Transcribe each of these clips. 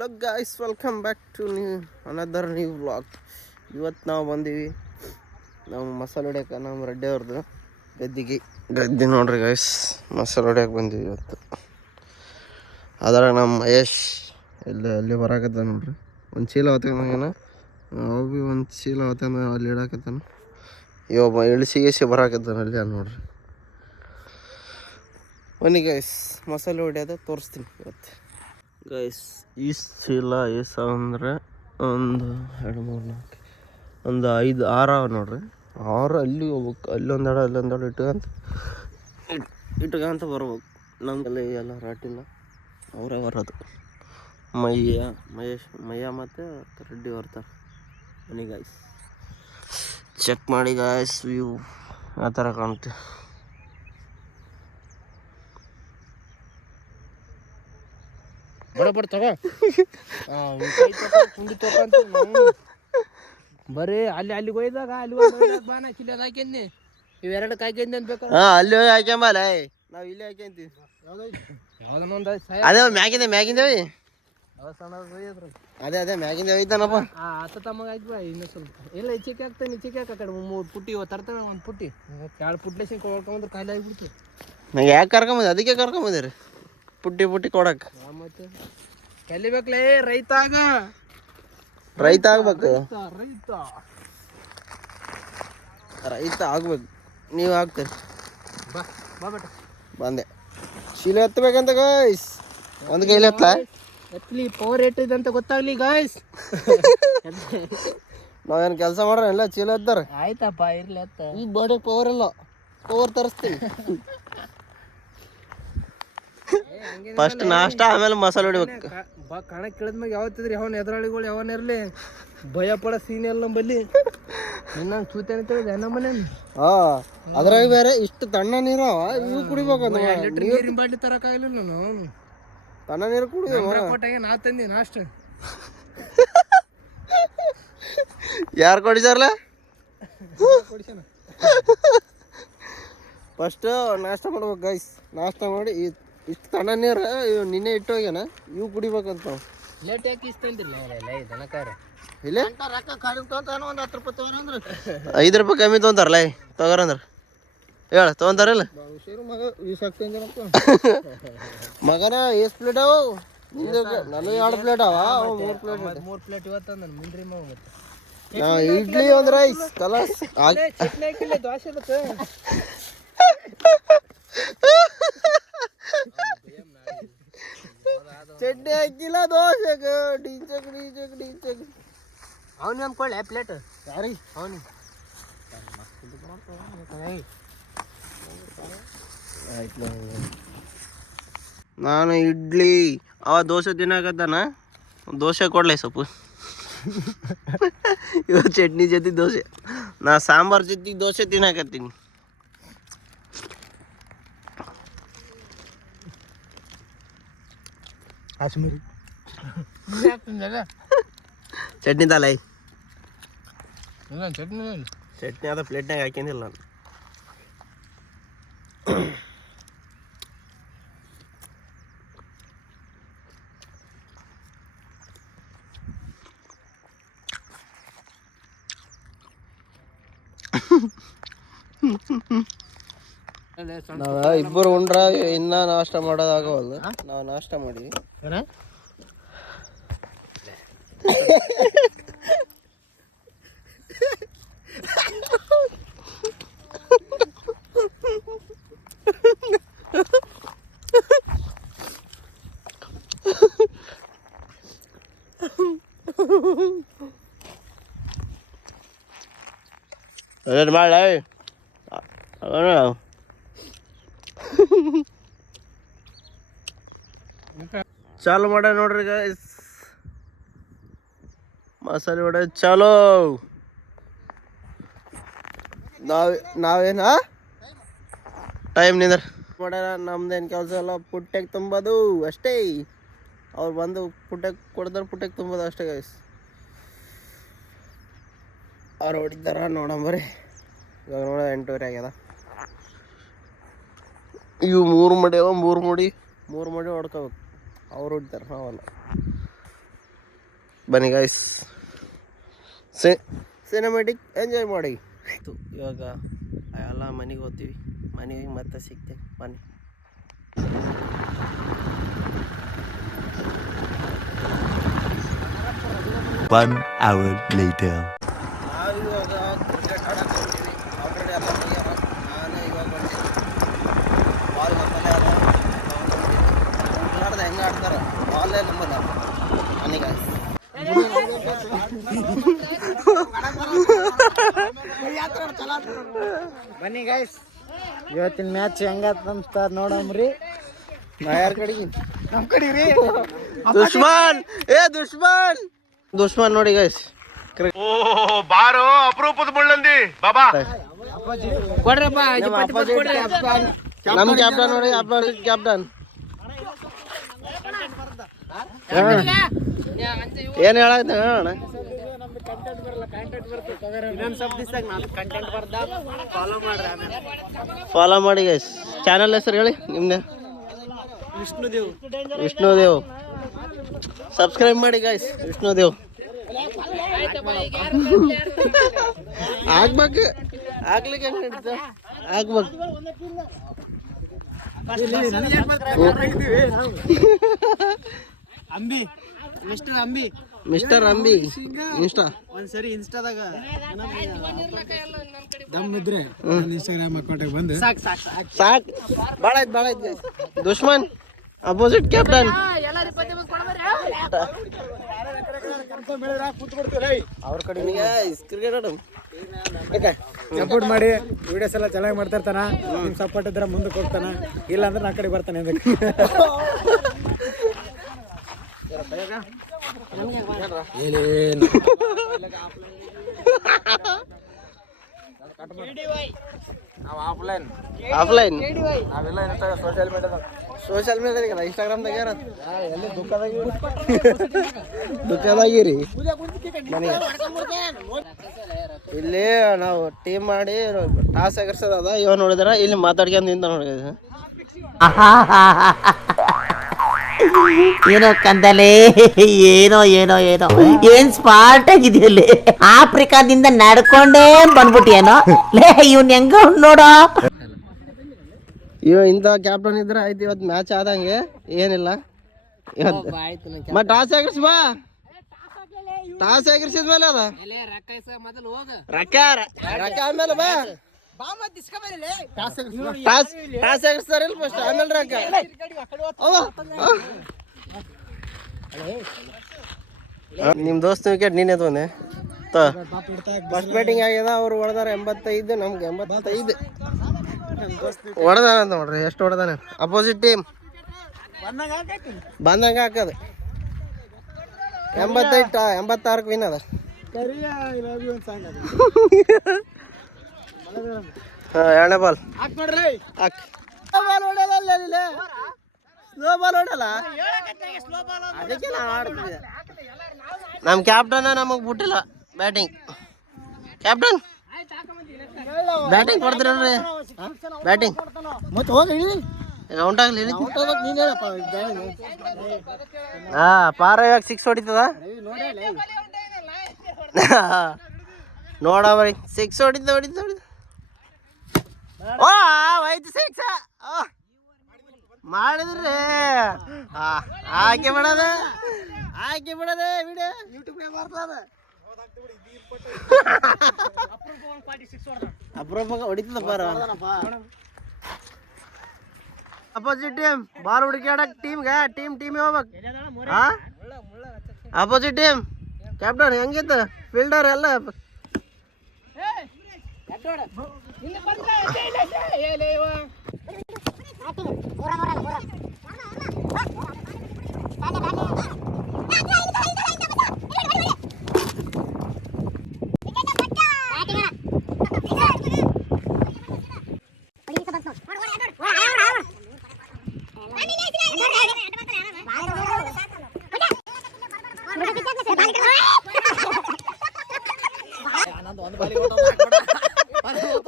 Hello guys, welcome back to new vlog. ಇವತ್ತು ನಾವು ಬಂದೀವಿ ನಾವು ಮಸಾಲೆ ಹೊಡ್ಯಕ್ಕೆ ನಮ್ಮ ರೆಡ್ಡಿ ಅವ್ರದ್ದು ಗದ್ದೆ ನೋಡ್ರಿ ಗಾಯ್ಸ್. ಮಸಾಲೆ ಹೊಡ್ಯಕ್ಕೆ ಬಂದೀವಿ ಇವತ್ತು. ಅದ್ರಾಗ ನಮ್ಮ ಮಹೇಶ್ ಅಲ್ಲಿ ಬರಾಕತ್ತಾನ ನೋಡ್ರಿ. ಒಂದು ಚೀಲ ಹೊತ್ಕೊಂಡಾಗೇನ ಅವು ಭೀ ಒಂದು ಚೀಲ ಹೊತ್ಕೊಂಡು ಅಲ್ಲಿ ಇಡಾಕತ್ತಾನ. ಇವೊಬ್ಬ ಇಳಿಸಿ ಬರಾಕತ್ತಾನ ಅಲ್ಲಿ ನೋಡ್ರಿ. ಬನ್ನಿ ಗೈಸ್, ಮಸಾಲೆ ಹೊಡ್ಯೋದು ತೋರಿಸ್ತೀನಿ ಇವತ್ತು. ಗೈಸ್ ಈ ಚೀಲ ಅಂದ್ರೆ ಒಂದು 2 3 4 ಒಂದು 5 6 ಅವ ನೋಡ್ರಿ. 6 ಅಲ್ಲಿ ಹೋಗ್ಬೇಕು, ಅಲ್ಲೊಂದೆರಡು ಇಟ್ಕೊಂತ ಬರ್ಬೇಕು. ನಮ್ಗೆಲ್ಲ ಎಲ್ಲ ರಾಟಿಲ್ಲ, ಅವರೇ ಬರೋದು. ಮಯ್ಯ ಮತ್ತು ರೆಡ್ಡಿ ಬರ್ತಾರೆ. ಬನ್ನಿ ಗಾಯ್ಸ್, ಚೆಕ್ ಮಾಡಿ ಗಾಯ್ಸ್. ವ್ಯೂ ಆ ಥರ ಕಾಣುತ್ತೆ. ಬಡ ತಗೋ ಬರೀ ಅಲ್ಲಿಗೆ ಹೋಯ್ದಾಗ ಬಾನ ಕಿಲ್ಲದ ಹಾಕ್ಯಂದಿ ಇವೆರಡು ಕಾಯ್ಕಂದಿ ಅಂತ ಬೇಕಾ? ಅಲ್ಲಿ ಹೋಗಿ ಹಾಕ್ಯಂಬಲ್ಲ, ನಾವು ಇಲ್ಲಿ ಹಾಕ್ಯಂತೀವಿ. ಯಾವ್ದನ್ನೊಂದು ಅದೇ ಮ್ಯಾಗಿಂದೇವಿ ಅದೇ ಮ್ಯಾಗಿಂದ ಹೋಯ್ತಾನಪ್ಪ. ಆತ ತಮ್ಮ ಹಾಕ್ಬ ಇನ್ನು ಸ್ವಲ್ಪ ಎಲ್ಲ ಹೆಚ್ಚಿಗೆ ಹಾಕ್ತಾನೆ. ಹೆಚ್ಚಿಗೆ ಹಾಕ ಕಡೆ 3 ಪುಟ್ಟಿ ತರ್ತಾನೆ. ಒಂದು ಪುಟ್ಟಿ 2 ಪುಟ್ಲೇಸಿ ಕೊಡ್ಕೊಂಡ್ರೆ ಕಾಯಿಲೆ ಆಗಿಬಿಡ್ತು. ನಂಗೆ ಯಾಕೆ ಕರ್ಕೊಂಬಂದೆ? ಅದಕ್ಕೆ ಕರ್ಕೊಂಬಂದಿರಿ ಪುಟ್ಟಿ ಕೊಡಕ್ಕೆ. ಮತ್ತೆ ಕಲಿಬೇಕಲೇ ರೈತ ಆಗ್ಬೇಕು. ರೈತ ಆಗ್ಬೇಕು. ನೀವು ಆಗ್ತೀರಿ. ಬಂದೆ ಶೀಲ ಎತ್ತಬೇಕಂತ ಗಾಯ್ಸ್. ಒಂದು ಕೈಲಿ ಎತ್ತಲಿ ಪವರ್ ಏಟಿದೆ ಅಂತ ಗೊತ್ತಾಗ್ಲಿ ಗಾಯ್ಸ್. ನಾವೇನು ಕೆಲಸ ಮಾಡ್ರ ಎಲ್ಲ ಚೀಲ ಎತ್ತಾರ. ಆಯ್ತಪ್ಪ ಇರ್ಲಿ ಎತ್ತ. ಈ ಬಾಡಿ ಪವರ್ ಇಲ್ಲ, ಪವರ್ ತರಿಸ್ತೀವಿ. ಫಸ್ಟ್ ನಾಷ್ಟ, ಆಮೇಲೆ ಮಸಾಲೆ ಹೊಡಿಬೇಕು. ಕಣಕ್ಕೆ ಕೇಳಿದ್ಮ್ಯಾಗ ಯಾವತ್ತಿದ್ರಿ ಯಾವನ್ ಎದುರಾಳಿಗಳು ಯಾವನ್ ಇರಲಿ ಭಯ ಪಡ ಸೀನ್ ಎಲ್ಲ ನಂಬಲ್ಲಿ. ಇನ್ನೊಂದು ಚೂತೆ ಅಂತೇಳಿದೆ ನಮ್ಮನೆ. ಅದ್ರಾಗ ಬೇರೆ ಇಷ್ಟು ತಣ್ಣ ನೀರು ಇವು ಕುಡಿಬೇಕಂತ. ನೀರಿನ ಬಾಟ್ಲಿ ತರಕಾಗಿಲ್ಲ ನಾನು. ತಣ್ಣ ನೀರು ಕುಡಿದ ಕೊಟ್ಟಾಗ ನಾ ತಂದಿ ನಾಷ್ಟ. ಯಾರು ಕೊಡಿಸಾರಲ್ಲ? ಫಸ್ಟ್ ನಾಷ್ಟ ಮಾಡ್ಬೇಕು ಗೈಸ್. ನಾಷ್ಟ ಮಾಡಿ ಇಷ್ಟು ತಣ್ಣ ನೀರು ಇವು ನಿನ್ನೆ ಇಟ್ಟು ಹೋಗ್ಯಾನ, ಇವು ಕುಡಿಬೇಕಂತ. ಲೇಟ್ ಯಾಕೆ ಇಷ್ಟಂತಿಲ್ಲ ದನಕಾರ ಇಲ್ಲ ಒಂದು 10 ರೂಪಾಯಿ ತೊಗೊಂಡ್ರೆ 5 ರೂಪಾಯಿ ಕಮ್ಮಿ ತೊಗೊಂತಾರಲ್ಲ ತಗೋರಂದ್ರೆ ಹೇಳ ತೊಗೊಂತಾರಲ್ಲ. ಮಗ ಮಗನ ಎಷ್ಟು ಪ್ಲೇಟ್ ಅವು? ನನಗೆ 2 ಪ್ಲೇಟ್ ಅವ, 3 ಪ್ಲೇಟ್. ಇವತ್ತು ಮುಂದ್ರಿ ಮತ್ತೆ ಇಡ್ಲಿ ಒಂದು ರೈಸ್ ಕಲಸ್ ಚಟ್ನಿ ಹಾಕಿಲ್ಲ ದೋಸೆ ಚಟ್ನಿ ಹಾಕಿಲ್ಲ ದೋಸೆಗೆ ಡಿಂಚಕ್. ಅವನು ಅಂದ್ಕೊಳ್ಳೆ ಪ್ಲೇಟ್ ಯಾರಿ ಅವನಿಗೆ. ನಾನು ಇಡ್ಲಿ, ಅವ ದೋಸೆ ತಿನ್ನಕತ್ತಾನ. ದೋಸೆ ಕೊಡ್ಲಿ ಸೊಪ್ಪು. ಇವ ಚಟ್ನಿ ಜೊತೆ ದೋಸೆ, ನಾ ಸಾಂಬಾರ್ ಜೊತೆ ದೋಸೆ ತಿನ್ನಕತ್ತೀನಿ. ಕಾಶ್ಮೀರಿ ಚಟ್ನಿ ತಲೈ ಚಟ್ನಿ ಅದ ಪ್ಲೇಟ್ನಾಗ ಹಾಕಿಂದಿಲ್ಲ ನಾನು. ನಾವು ಇಬ್ಬರು ಉಂಡ್ರ ಇನ್ನ ನಾಷ್ಟ ಮಾಡೋದಾಗವಲ್ದು. ನಾವು ನಾಷ್ಟ ಮಾಡಿವಿ. ಮಾಡ ಚಾಲು ಮಾಡ ನೋಡ್ರಿ ಗೈಸ್. ಮಸಾಲೆ ವಡೆ ಚಾಲೋ. ನಾವೇನ ಟೈಮ್ ನಿಂದ್ರ ಮಾಡ್ಯಾರ. ನಮ್ದೇನು ಕೆಲಸ ಎಲ್ಲ ಪುಟ್ಟೆಗೆ ತುಂಬೋದು ಅಷ್ಟೇ. ಅವ್ರು ಬಂದು ಪುಟ್ಟಕ್ಕೆ ಕೊಡ್ತಾರೆ, ಪುಟ್ಟಕ್ಕೆ ತುಂಬೋದು ಅಷ್ಟೇ ಗೈಸ್. ಅವ್ರು ಹೊಡಿತಾರ ನೋಡಂಬರಿ. ಇವಾಗ ನೋಡ 8:30 ಆಗ್ಯದ. ಇವು 3 ಮಡಿ ಹೊಡ್ಕೋಬೇಕು. ಅವ್ರು ಹೊಡಿತಾರೆ, ನಾವಲ್ಲ. ಬನ್ನಿ ಗೈಸ್, ಸಿನಿಮ್ಯಾಟಿಕ್ ಎಂಜಾಯ್ ಮಾಡಿ. ಇವಾಗ ಎಲ್ಲ ಮನೆಗೆ ಹೋಗ್ತೀವಿ, ಮನೆಗೆ ಮತ್ತೆ ಸಿಗ್ತೀವಿ ಬನ್ನಿ. One hour later. ನಾವಿವಾಗ ಕ್ರಿಕೆಟ್ ಆಡಕ್ಕೆ ಹೋಗ್ತೀವಿ. ಆಲ್ರೆಡಿ ಎಲ್ಲ ಮುಗಿಯಾರ. ನಾನೇ ಇವಾಗ ಬಂದಿದ್ದೀನಿ. ಬಾಲ್ ನಮ್ಮಲ್ಲೇ ಅದ, ಆಡ್ದೆ ಹೆಂಗೆ ಆಡ್ತಾರೆ, ಬಾಲೇ ನಮ್ಮಲ್ಲ ಮನೆಗೆ. ಬನ್ನಿ ಗೈಸ್, ಇವತ್ತಿನ ಮ್ಯಾಚ್ ಹೆಂಗಂತ ನೋಡಮ್ರಿ. ನಾ ಯಾರ ಕಡೆಗೆ? ನಮ್ಮ ಕಡೆ ರೀ. ದುಶ್ಮನ್ ನೋಡಿ ಗೈಸ್. ಬಾರೋ ಅಪರೂಪದ ಮುಳ್ಳಂದಿ ಬಾಬಾ. ಕೊಡ್ರಪ್ಪ, ನಮ್ಮ ಕ್ಯಾಪ್ಟನ್ ನೋಡಿ, ಅಪೋಸಿಟ್ ಕ್ಯಾಪ್ಟನ್ ಏನ್ ಹೇಳಾಯ್ತು ಅಣ್ಣ? ಫಾಲೋ ಮಾಡಿ ಗೈಸ್. ಚಾನಲ್ ಹೆಸರು ಹೇಳಿ ನಿಮ್ದೆ. ವಿಷ್ಣುದೇವ್. ಸಬ್ಸ್ಕ್ರೈಬ್ ಮಾಡಿ ಗೈಸ್, ವಿಷ್ಣುದೇವ್. ಆಗ್ಬೇಕು, ಆಗ್ಲಿಕ್ಕೆ ಹೆಂಗ್ ನಡೀತ? ಆಗ್ಬೇಕು. Ambi, mister Ambi insta. ಒಂದ್ಸರಿ ಇನ್ಸ್ಟಾದಾಗ ದಮ್ ಇದ್ರೆ ಇನ್ಸ್ಟಾಗ್ರಾಮ್ ಅಕೌಂಟಿಗೆ ಬಂದು ಸಾಕ್, ಭಾಳ ಆಯ್ತು ಗೈಸ್. ದುಶ್ಮನ್ ಅಪೋಸಿಟ್ ಕ್ಯಾಪ್ಟನ್. ಅವ್ರ ಕಡೆ ಕ್ರಿಕೆಟ್ ಆಡೋದು. ಸಪೋರ್ಟ್ ಮಾಡಿ, ವಿಡಿಯೋಸ್ ಎಲ್ಲ ಚೆನ್ನಾಗಿ ಮಾಡ್ತಾ ಇರ್ತಾನ. ನಿಮ್ ಸಪೋರ್ಟ್ ಇದ್ರೆ ಮುಂದಕ್ಕೆ ಹೋಗ್ತಾನ, ಇಲ್ಲ ಅಂದ್ರೆ ನಾ ಕಡೆ ಬರ್ತಾನೆ. ಆಫ್ಲೈನ್ ನಾವೆಲ್ಲ ಸೋಷಿಯಲ್ ಮೀಡಿಯಾದಾಗ, ಇನ್ಸ್ಟಾಗ್ರಾಮ್ದಾಗ ದುಃಖದಾಗಿರಿ. ಇಲ್ಲಿ ನಾವು ಟೀಮ್ ಮಾಡಿ ಟಾಸ್ ಎಗರ್ಸೋದ. ಇವ ನೋಡಿದ್ರ ಇಲ್ಲಿ ಮಾತಾಡ್ಕೊಂಡ್ ನಿಂತ ನೋಡಿದ. ಏನೋ ಕಂದಲೆ, ಏನೋ ಏನೋ ಏನೋ ಏನ್ ಸ್ಮಾರ್ಟ್ ಆಗಿದೆಯಲ್ಲಿ. ಆಫ್ರಿಕಾದಿಂದ ನಡ್ಕೊಂಡೇ ಬಂದ್ಬಿಟ್ಟಿಯೇನೋ ಲೇ, ಇವ್ನ ಹೆಂಗ ನೋಡೋ. ಇವ ಇಂಥ ಕ್ಯಾಪ್ಟನ್ ಇದ್ರೆ ಆಯ್ತು. ಇವತ್ತು ಮ್ಯಾಚ್ ಆದಂಗೆ ಏನಿಲ್ಲ. ಟಾಸ್ ಎಗರ್ಸ್ ಬಾ. ಟಾಸ್ ಎಗರ್ಸಿದ್ಮೇಲೆ ಅದ ರೊಕ್ಕ ಆಮೇಲೆ ಬಾ. ಟಾಸ್ ಎಗರ್ಸ್ತಾರಿಲ್ಲ ಫಸ್ಟ್, ಆಮೇಲೆ ರೊಕ್ಕ. ನಿಮ್ ದೋಸ್ತ ವಿಕೆಟ್ ನೀನೇ ತೊಂದೆ. ಫಸ್ಟ್ ಬ್ಯಾಟಿಂಗ್ ಆಗ್ಯದ, ಅವ್ರು ಹೊಡೆದಾರ 85, ನಮ್ಗೆ 85 ಹೊಡೆದಾನ ಅಂತ ನೋಡ್ರಿ. ಎಷ್ಟು ಹೊಡೆದಾನ ಅಪೋಸಿಟ್ ಟೀಮ್ ಬಂದಂಗ ಹಾಕದು. 85 86 ವಿನ್ ಅದ. ಎರಡನೇ ಬಾಲ್ ಹಾಕ್. ಸ್ಲೋ ಬಾಲ್ ಹೊಡಲ್ಲ, ಅದಕ್ಕೆ ನಾನು ಆಡ್ತಿದ್ದೆ. ನಮ್ಮ ಕ್ಯಾಪ್ಟನ್ ನಮಗ್ ಬಿಟ್ಟಿಲ್ಲ ಬ್ಯಾಟಿಂಗ್. ಕ್ಯಾಪ್ಟನ್ ಬ್ಯಾಟಿಂಗ್ ಕೊಡ್ತೀರಲ್ರಿ? ಬ್ಯಾಟಿಂಗ್ ಮತ್ತೆ ಹೋಗಿ ಔಟ್ ಆಗ್ಲಿ. ಹಾ, ಪಾರ ಇವಾಗ 6 ಹೊಡಿತದ ನೋಡವ್ರಿ. 6 ಹೊಡಿತ. ಓ ಆಯ್ತು 6 ಮಾಡಿದ್ರಿ. ಹಾಕಿ ಬಿಡೋದ ವಿಡಿಯೋ ಯೂಟ್ಯೂಬ್ಗೆ ಬರ್ತದ. ಅಪರೂಪ ಹೊಡಿತದ ಪಾರ. ಅಪೋಸಿಟ್ ಟೀಮ್ ಬಾಲ್ ಹುಡುಕಾಡಕ್ ಟೀಮ್ಗೆ ಟೀಮ್ ಹೋಗ್ಬೇಕು. ಅಪೋಸಿಟ್ ಟೀಮ್ ಕ್ಯಾಪ್ಟನ್ ಹೆಂಗಿತ್ತು? ಫೀಲ್ಡರ್ ಎಲ್ಲ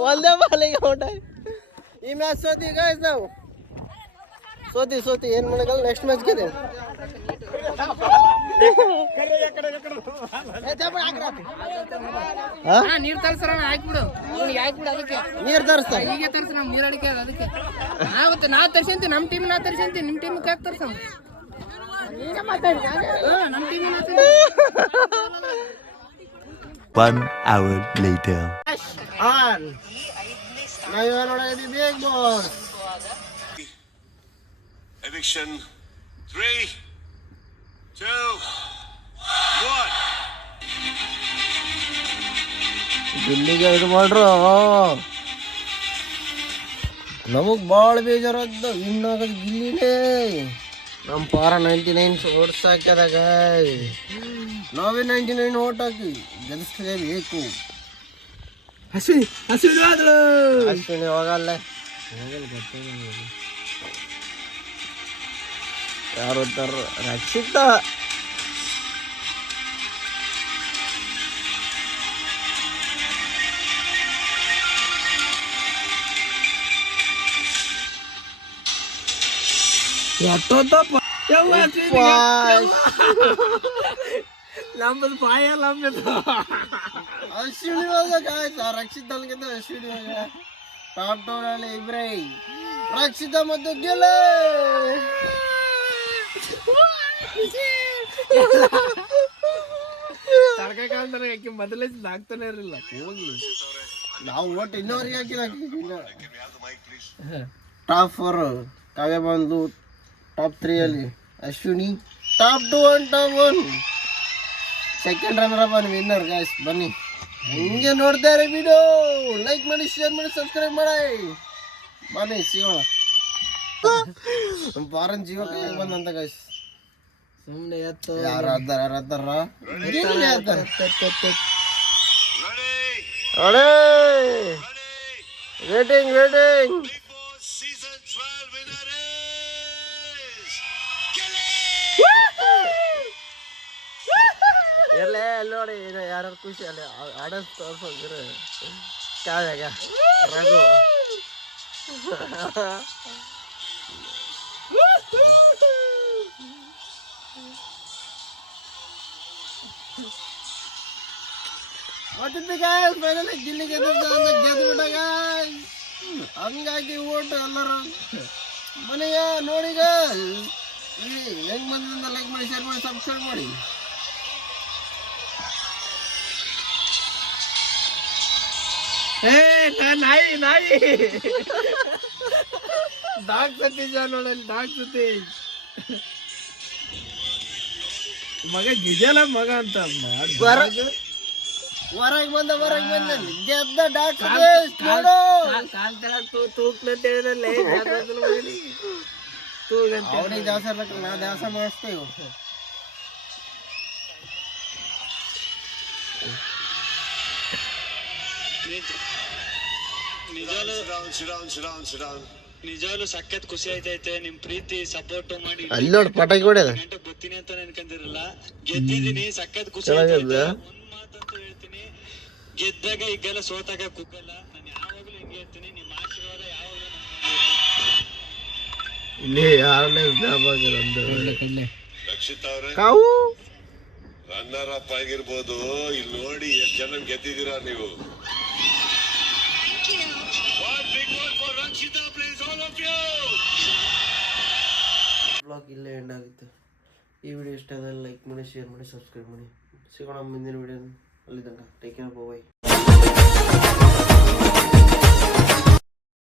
ಒಂದೇ ಬಾಲಿಗೆ ಔಟ್. ಈ ಮ್ಯಾಚ್ ಸೋತಿ ಗೈಸ್, ನಾವು ಸೋತಿ ಏನು ಮಾಡಲ್ಲ. ನೆಕ್ಸ್ಟ್ ಮ್ಯಾಚ್ ಗೆದೆ. ನೀರ್ ತರ್ಸೋಣ ಹಾಕ್ಬಿಡು ಅವ್ನಿಗೆ ಹಾಕ್ಬಿಡು ಅದಕ್ಕೆ ನೀರ್ ತರಿಸ್ತಾ ಹೀಗೆ ತರ್ಸ ನಮ್ ನೀರ್ ಅಡಿಕೆ ಅದ ಅದಕ್ಕೆ ನಾವು ತರ್ಸಂತೀವಿ ನಮ್ಮ ಟೀಮ್ ನಾ ತರ್ಸಂತೀವಿ ನಿಮ್ಮ ಟೀಮ್ ಯಾಕೆ ತರ್ಸ ನಮ್ಮ team One hour later. On ನಾವಿವಾಗ ನೋಡೋದು ಬಿಗ್ ಬಾಸ್. Eviction 3, 2, 1. ದಿಲ್ಲಿಗೆ ಇದು ಮಾಡ್ರು ನಮಗ್ ಭಾಳ ಬೇಜಾರದ್ದು ಇನ್ನಾಗದು ಗಿಲ್ಲಿನೇ ನಮ್ಮ ಪಾರ 99 ಓಟ್ಸ್ ಹಾಕ್ಯದಾಗ ನಾವೇ 99 ಓಟ್ ಹಾಕಿ ಗೆಲ್ಲಿಸ್ಲೇಬೇಕು. ಅಶ್ವಿನಿ ಹೋಗಲ್ಲ ಯಾರು ಓದ್ತಾರ ರಕ್ಷಿತಾ ನಮ್ಮದು ಪಾಯ ನಮ್ಮದು ಅಶ್ವಿನಿ ಹೋದಾಗ ರಕ್ಷಿತ್ ಅಲ್ಗಿಂತ ಅಶ್ವಿನಿ ಹೋಗ ಟಾಪ್ ಟೋನ್ ಅಲ್ಲಿ ಇಬ್ರೇ ರಕ್ಷಿತಾ ಮತ್ತು ಗೆಲ್ಲ ತಡ್ಕಾದ್ರೆ ಯಾಕೆ ಮೊದಲೇ ಆಗ್ತಾನೆ ಇರಲಿಲ್ಲ ಹೋಗ್ಲಿ ನಾವು ಓಟ್ ಇನ್ನೋರಿಗೆ ಹಾಕಿಲ್ಲ. ಟಾಪ್ 4 ಕಾವ್ಯ ಬಂದು ಟಾಪ್ 3 ಅಲ್ಲಿ Ashwini top 2 and top 1 second runner up winner guys. ಬನ್ನಿ ಹಿಂಗೆ ನೋಡ್ತಾರೆ ವಿಡಿಯೋ ಲೈಕ್ ಮಾಡಿ ಶೇರ್ ಮಾಡಿ ಸಬ್ಸ್ಕ್ರೈಬ್ ಮಾಡಿ ಬನ್ನಿ ಸಿಗೋಣ. ಫಾರನ್ ಜೀವ ಕೈ ಬಂದಂತ ಗಾಯ್ಸ್ ಸುಮ್ಮನೆ ಎತ್ತು ಯಾರು ಅದಾರ waiting waiting Season 12 winner is ಎಲ್ಲೇ ನೋಡಿ ಯಾರು ಖುಷಿ ಅಲ್ಲಿ ಆಡಸ್ ತೋರ್ಸೋದಿರ ಕಾವ್ಯಾಗ ರಘು ಫೈನಲಿ ಗಿಲ್ಲಿ ಗೆದ್ಬಿಟ್ಟಾಗ ಹಂಗಾಗಿ ಓಟು ಎಲ್ಲರೂ ಮನೆಯ ನೋಡಿಗ ಹೆಂಗ್ ಬಂದಿಂದ ಲೈಕ್ ಮಾಡಿ ಶೇರ್ ಮಾಡಿ ಸಬ್ಸ್ಕ್ರೈಬ್ ಮಾಡಿ. ನಾಯಿ ನಾಯಿ ಡಾಕ್ ಸತೀಶ್ ನೋಡಲ್ಲಿ ಡಾಕ್ ಸತೀಶ್ ಮಗ ಗಿಜಲ ಮಗ ಅಂತ ಹೊರಗೆ ಬಂದ ಗೆದ್ದ ಡಾಕ್ಟರ್ ನೋಡು ಕಾಲ್ ತಳ ತೂಕ್ನಂತ ಹೇಳಿದಲ್ಲ ಅವನಿಗೆ ದಾಸ ನಾ ದಾಸ ಮಾಡಿಸ್ತೇವೆ. ನಿಜಾಲು ಸಖತ್ ಖುಷಿ ಆಯ್ತೈತೆ ನಿಮ್ ಪ್ರೀತಿ ಸಪೋರ್ಟ್ ಮಾಡಿ ಅಲ್ಲಿ ನೋಡಿ ಪಟಾಕಿ ಹೊಡೆದ ಗಂಟೆ ಗೊತ್ತೀನಿ ಅಂತ ನೆನ್ಕೊಂಡಿರಲ್ಲ ಗೆದ್ದಿದ್ದೀನಿ ಸಖತ್ ಖುಷಿ ಆಯ್ತೈತೆ. ಒಂದ್ ಮಾತಂತೂ ಹೇಳ್ತೀನಿ, ಗೆದ್ದಾಗ ಈಗೆಲ್ಲ ಸೋತಾಗ ಕುಗ್ಗಲ್ಲ. ನಾನು ಯಾವಾಗ್ಲೂ ಹಿಂಗೆ ಇರ್ತೀನಿ. ನಿಮ್ಮ ಆಶೀರ್ವಾದ ಯಾವಾಗ್ಲೂ ಇಲ್ಲಿ ಯಾರನೇ ಕಡ್ಲೆ ರಕ್ಷಿತ್ ಅವ್ರೆ ಕಾವು ರನ್ನರ್ ಅಪ್ ಆಗಿರ್ಬೋದು. ಇಲ್ಲಿ ನೋಡಿ ಎಷ್ಟು ಜನ ಗೆದ್ದಿದ್ದೀರಾ ನೀವು. ಬ್ಲಾಗ್ ಇಲ್ಲೇ ಎಂಡ್ ಆಗುತ್ತೆ. ಈ ವಿಡಿಯೋ ಇಷ್ಟ ಆದರೆ ಲೈಕ್ ಮಾಡಿ ಶೇರ್ ಮಾಡಿ ಸಬ್ಸ್ಕ್ರೈಬ್ ಮಾಡಿ. ಸಿಗೋಣ ಮುಂದಿನ ವಿಡಿಯೋ. ಅಲ್ಲಿ ತನಕ ಟೇಕ್ ಕೇರ್, ಬಾಯ್.